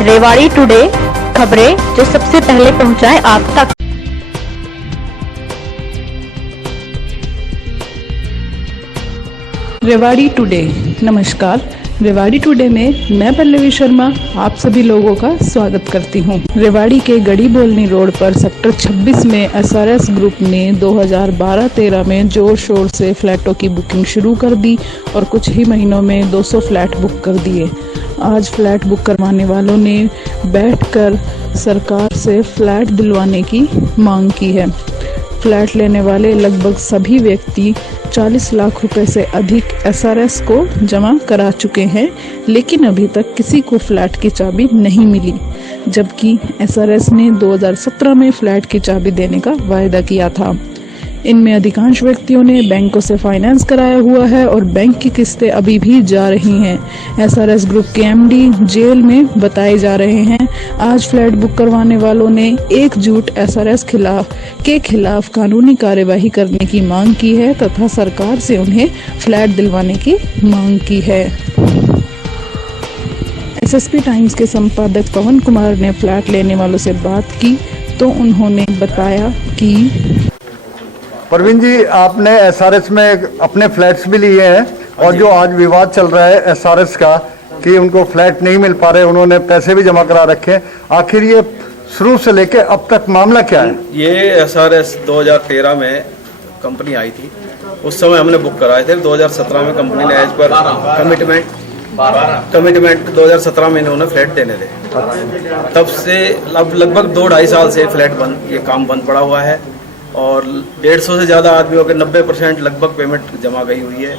Rewari today, खबरें जो सबसे पहले पहुंचाए आप तक। रेवाड़ी टुडे। नमस्कार। रेवाड़ी टुडे में मैं पल्लवी शर्मा आप सभी लोगों का स्वागत करती हूं। रेवाड़ी के गड़ी बोलनी रोड पर सेक्टर 26 में एसआरएस ग्रुप ने 2012-13 में जोर शोर से फ्लैटों की बुकिंग शुरू कर दी और कुछ ही महीनों में 200 फ्लैट बुक कर दिए। आज फ्लैट बुक करवाने वालों ने बैठकर सरकार से फ्लैट दिलवाने की मांग की है। फ्लैट लेने वाले लगभग सभी व्यक्ति 40 लाख रुपए से अधिक एसआरएस को जमा करा चुके हैं, लेकिन अभी तक किसी को फ्लैट की चाबी नहीं मिली, जबकि एसआरएस ने 2017 में फ्लैट की चाबी देने का वायदा किया था। इनमें अधिकांश व्यक्तियों ने बैंकों से फाइनेंस कराया हुआ है और बैंक की किस्तें अभी भी जा रही हैं। एसआरएस ग्रुप के एमडी जेल में बताए जा रहे हैं। आज फ्लैट बुक करवाने वालों ने एकजुट एसआरएस के खिलाफ कानूनी कार्यवाही करने की मांग की है तथा सरकार से उन्हें फ्लैट दिलवाने की मांग की है। एसएसपी टाइम्स के संपादक पवन कुमार ने फ्लैट लेने वालों से बात की तो उन्होंने बताया कि प्रवीण जी, आपने एसआरएस में अपने फ्लैट्स भी लिए हैं और जो आज विवाद चल रहा है एसआरएस का कि उनको फ्लैट नहीं मिल पा रहे, उन्होंने पैसे भी जमा करा रखे हैं, आखिर ये शुरू से लेके अब तक मामला क्या है? ये एसआरएस 2013 में कंपनी आई थी, उस समय हमने बुक कराए थे। 2017 में कंपनी ने एज पर कमिटमेंट 2017 में इन्होंने फ्लैट देने थे। तब से लगभग 2-2.5 साल से फ्लैट बंद, ये काम बंद पड़ा हुआ है और 150 से ज़्यादा आदमियों के 90% लगभग पेमेंट जमा गई हुई है।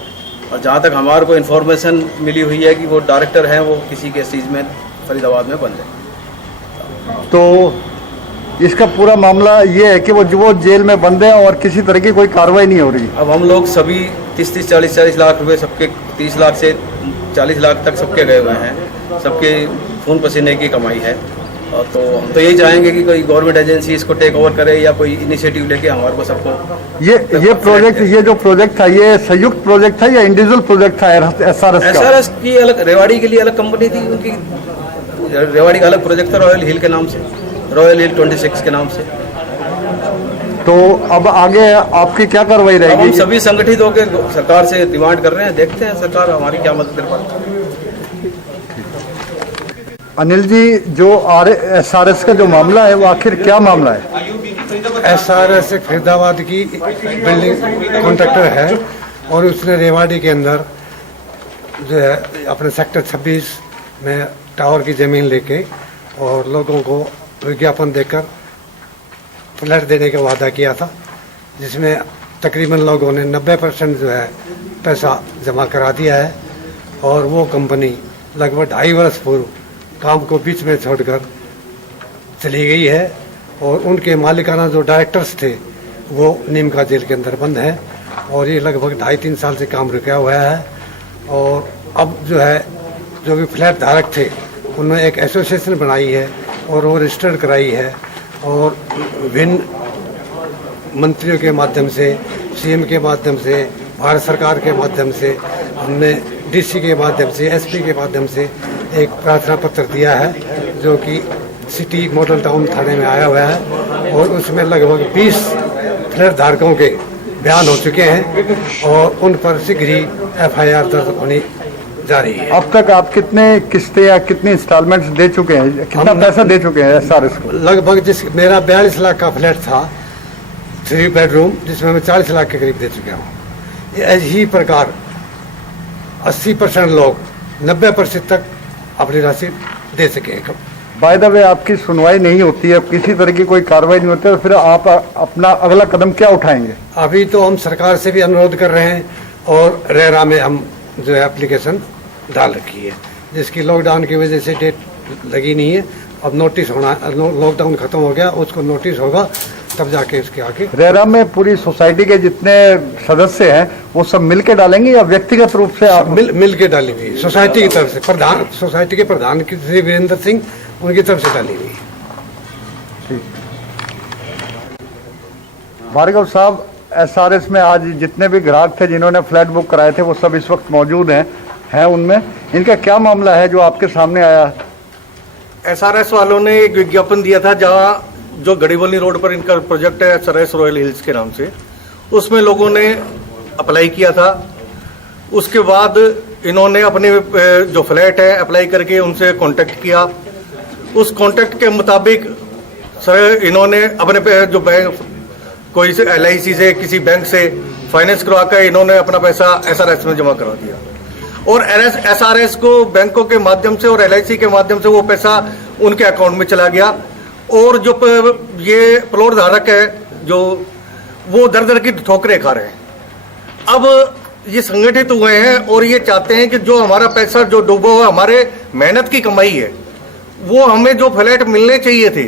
और जहाँ तक हमारे को इन्फॉर्मेशन मिली हुई है कि वो डायरेक्टर हैं, वो किसी के चीज़ में फरीदाबाद में बंद है। तो इसका पूरा मामला ये है कि वो जेल में बंद है और किसी तरह की कोई कार्रवाई नहीं हो रही। अब हम लोग सभी 30-30, 40-40 लाख रुपए सबके, 30 लाख से 40 लाख तक सबके गए हुए हैं, सबके खून पसीने की कमाई है। तो हम तो यही चाहेंगे कि कोई गवर्नमेंट एजेंसी इसको टेक ओवर करे या कोई इनिशिएटिव लेके हमारे को सबको ये प्रोजेक्ट, ये जो प्रोजेक्ट था, ये संयुक्त प्रोजेक्ट था या इंडिविजुअल प्रोजेक्ट था एसआरएस की अलग, रेवाड़ी के लिए अलग कंपनी थी उनकी, रेवाड़ी का अलग प्रोजेक्ट था रॉयल हिल के नाम से, रॉयल हिल 26 के नाम से। तो अब आगे आपकी क्या कार्रवाई रहेगी? हम सभी संगठित होकर सरकार से डिमांड कर रहे हैं, देखते हैं सरकार हमारी क्या मदद कर पाती है। अनिल जी, जो एसआरएस का जो मामला है वो आखिर क्या मामला है? एसआरएस एक फरीदाबाद की बिल्डिंग कॉन्ट्रैक्टर है और उसने रेवाड़ी के अंदर जो है अपने सेक्टर 26 में टावर की ज़मीन लेके और लोगों को विज्ञापन देकर फ्लैट देने का वादा किया था, जिसमें तकरीबन लोगों ने 90% जो है पैसा जमा करा दिया है। और वो कंपनी लगभग 2.5 वर्ष पूर्व काम को बीच में छोड़कर चली गई है और उनके मालिकाना जो डायरेक्टर्स थे वो नीमका जेल के अंदर बंद हैं और ये लगभग 2.5-3 साल से काम रुका हुआ है। और अब जो है, जो भी फ्लैट धारक थे उन्होंने एक एसोसिएशन बनाई है और वो रजिस्टर्ड कराई है और विभिन्न मंत्रियों के माध्यम से, सीएम के माध्यम से, भारत सरकार के माध्यम से, हमने डीसी के माध्यम से, एसपी के माध्यम से एक प्रार्थना पत्र दिया है जो कि सिटी मॉडल टाउन थाने में आया हुआ है और उसमें लगभग 20 फ्लैट धारकों के बयान हो चुके हैं और उन पर शीघ्र ही एफआईआर दर्ज होनी जा रही है। अब तक आप कितने किस्तें या कितने इंस्टॉलमेंट्स दे चुके हैं, कितना पैसा दे चुके हैं एसआरएस को? लगभग मेरा 42 लाख का फ्लैट था, 3 बेडरूम, जिसमें मैं 40 लाख के करीब दे चुका हूँ। इसी प्रकार 80% लोग 90% तक अपनी राशि दे सके। बाय द वे, आपकी सुनवाई नहीं होती है, किसी तरह की कोई कार्रवाई नहीं होती है, तो फिर आप अपना अगला कदम क्या उठाएंगे? अभी तो हम सरकार से भी अनुरोध कर रहे हैं और रेरा में हम जो है एप्लीकेशन डाल रखी है, जिसकी लॉकडाउन की वजह से डेट लगी नहीं है। अब नोटिस होना, लॉकडाउन खत्म हो गया, उसको नोटिस होगा तब जाके उसके आगे। रेरा में पूरी सोसाइटी के जितने सदस्य हैं वो सब मिल के डालेंगे या व्यक्तिगत रूप से आप? मिल के डाली हुई सोसाइटी की तरफ से, प्रधान सोसाइटी के प्रधान श्री वीरेंद्र सिंह, उनकी तरफ से डाली हुई। ठीक। भार्गव साहब, एसआरएस में आज जितने भी ग्राहक थे जिन्होंने फ्लैट बुक कराए थे वो सब इस वक्त मौजूद हैं उनमें इनका क्या मामला है जो आपके सामने आया? एसआरएस वालों ने एक विज्ञापन दिया था जहां जो गड़ीबोली रोड पर इनका प्रोजेक्ट है एसआरएस रॉयल हिल्स के नाम से, उसमें लोगों ने अप्लाई किया था। उसके बाद इन्होंने अपने जो फ्लैट है अप्लाई करके उनसे कांटेक्ट किया। उस कांटेक्ट के मुताबिक सर इन्होंने अपने जो बैंक कोई से LIC से किसी बैंक से फाइनेंस करवा कर इन्होंने अपना पैसा SRS में जमा करा दिया और SRS को बैंकों के माध्यम से और LIC के माध्यम से वो पैसा उनके अकाउंट में चला गया। और जो ये प्लॉट धारक है जो वो दर दर की ठोकरें खा रहे हैं। अब ये संगठित हुए हैं और ये चाहते हैं कि जो हमारा पैसा जो डूबा हुआ हमारे मेहनत की कमाई है वो हमें जो फ्लैट मिलने चाहिए थे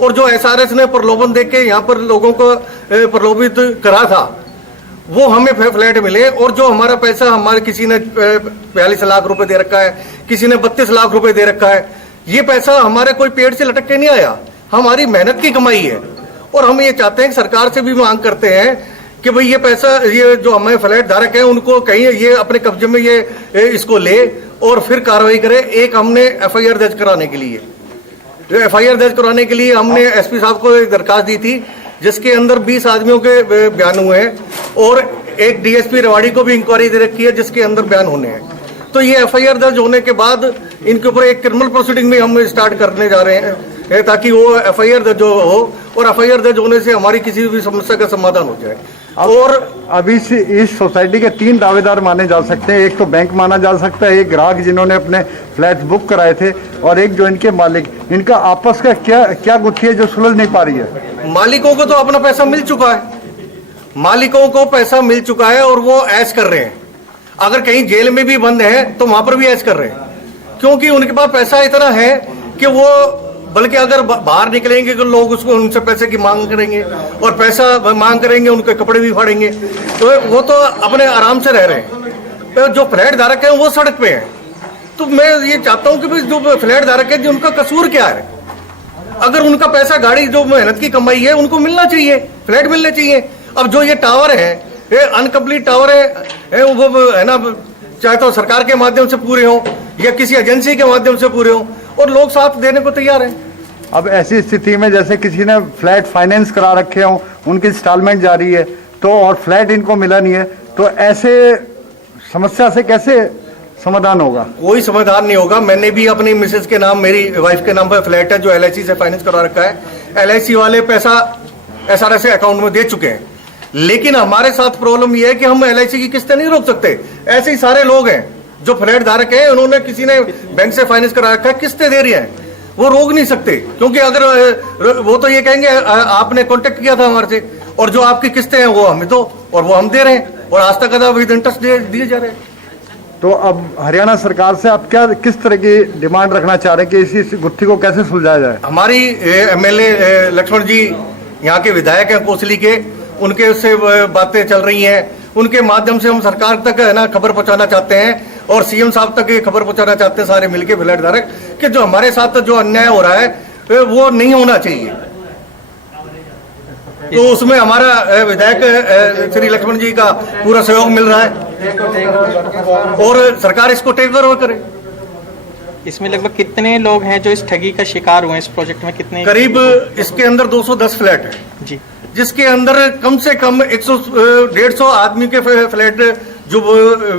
और जो SRS ने प्रलोभन देके यहाँ पर लोगों को प्रलोभित करा था वो हमें फ्लैट मिले। और जो हमारा पैसा हमारे किसी ने 42 लाख रुपए दे रखा है, किसी ने 32 लाख रुपए दे रखा है, ये पैसा हमारे कोई पेड़ से लटक के नहीं आया, हमारी मेहनत की कमाई है। और हम ये चाहते हैं कि सरकार से भी मांग करते हैं कि भाई ये पैसा ये जो हमें फ्लैट धारक है उनको कहीं ये अपने कब्जे में ये इसको ले और फिर कार्रवाई करे। एक हमने FIR दर्ज कराने के लिए FIR दर्ज कराने के लिए हमने SP साहब को एक दरखास्त दी थी जिसके अंदर 20 आदमियों के बयान हुए हैं और एक DSP रेवाड़ी को भी इंक्वायरी दे रखी है जिसके अंदर बयान होने हैं। तो ये FIR दर्ज होने के बाद इनके ऊपर एक क्रिमिनल प्रोसीडिंग भी हम स्टार्ट करने जा रहे हैं ताकि वो FIR दर्ज हो और FIR दर्ज होने से हमारी किसी भी समस्या का समाधान हो जाए। और अभी इस सोसाइटी के 3 दावेदार माने जा सकते हैं। एक तो बैंक माना जा सकता है, एक ग्राहक जिन्होंने अपने फ्लैट बुक कराए थे और एक जो इनके मालिक। इनका आपस का क्या गुत्थी है जो सुलझ नहीं पा रही है? मालिकों को तो अपना पैसा मिल चुका है, मालिकों को पैसा मिल चुका है और वो ऐश कर रहे हैं। अगर कहीं जेल में भी बंद है तो वहां पर भी ऐश कर रहे हैं क्योंकि उनके पास पैसा इतना है कि वो बल्कि अगर बाहर निकलेंगे तो लोग उसको उनसे पैसे की मांग करेंगे और पैसा मांग करेंगे, उनके कपड़े भी फाड़ेंगे। तो वो तो अपने आराम से रह रहे हैं। तो जो फ्लैट धारक है वो सड़क पे है। तो मैं ये चाहता हूं कि भाई जो फ्लैट धारक है उनका कसूर क्या है? अगर उनका पैसा गाड़ी जो मेहनत की कमाई है उनको मिलना चाहिए, फ्लैट मिलने चाहिए। अब जो ये टावर है ये अनकम्प्लीट टावर है वो है ना, चाहे तो सरकार के माध्यम से पूरे हो या किसी एजेंसी के माध्यम से पूरे हो और लोग साथ देने को तैयार हैं। अब ऐसी स्थिति में जैसे किसी ने फ्लैट फाइनेंस करा रखे हो, उनकी इंस्टॉलमेंट जारी है तो और फ्लैट इनको मिला नहीं है, तो ऐसे समस्या से कैसे समाधान होगा? कोई समाधान नहीं होगा। मैंने भी अपनी मिसेज के नाम, मेरी वाइफ के नाम पर फ्लैट है जो LIC से फाइनेंस करा रखा है। LIC वाले पैसा SRS अकाउंट में दे चुके हैं, लेकिन हमारे साथ प्रॉब्लम यह है कि हम LIC की किस्तें नहीं रोक सकते। ऐसे ही सारे लोग हैं जो फ्लैट धारक हैं, उन्होंने किसी ने बैंक से फाइनेंस करा रखा है, किस्तें दे रही हैं, वो रोक नहीं सकते क्योंकि अगर वो तो ये कहेंगे आपने कांटेक्ट किया था हमारे से और जो आपकी किस्तें हैं वो हमें दो, और वो हम दे रहे हैं और आज तक अदा विद इंटरेस्ट दिए जा रहे हैं। तो अब हरियाणा सरकार से आप किस तरह की डिमांड रखना चाह रहे हैं कि इस गुत्थी को कैसे सुलझाया जाए? हमारी MLA लक्ष्मण जी यहाँ के विधायक हैं कोसली के, उनके उससे बातें चल रही हैं, उनके माध्यम से हम सरकार तक है ना खबर पहुंचाना चाहते हैं और CM साहब तक ये खबर पहुंचाना चाहते हैं सारे मिलके फ्लैट धारक कि जो हमारे साथ जो अन्याय हो रहा है वो नहीं होना चाहिए। तो उसमें हमारा विधायक श्री लक्ष्मण जी का पूरा सहयोग मिल रहा है और सरकार इसको टेक ओवर करे। इसमें लगभग कितने लोग हैं जो इस ठगी का शिकार हुए? इस प्रोजेक्ट में कितने? करीब इसके अंदर 210 फ्लैट है जी, जिसके अंदर कम से कम 100-150 आदमी के फ्लैट जो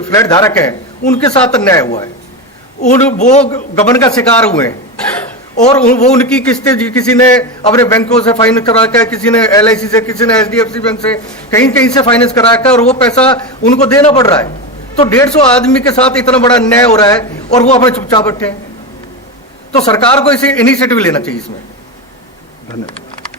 फ्लैट धारक हैं उनके साथ अन्याय हुआ है। वो गबन का शिकार हुए हैं और वो उनकी किस्तें किसी ने अपने बैंकों से फाइनेंस करा के, किसी ने LIC से, किसी ने HDFC बैंक से, कहीं कहीं से फाइनेंस करा के और वो पैसा उनको देना पड़ रहा है। तो 150 आदमी के साथ इतना बड़ा अन्याय हो रहा है और वो अपने चुपचाप बैठे हैं। तो सरकार को इसे इनिशिएटिव लेना चाहिए इसमें। धन्यवाद।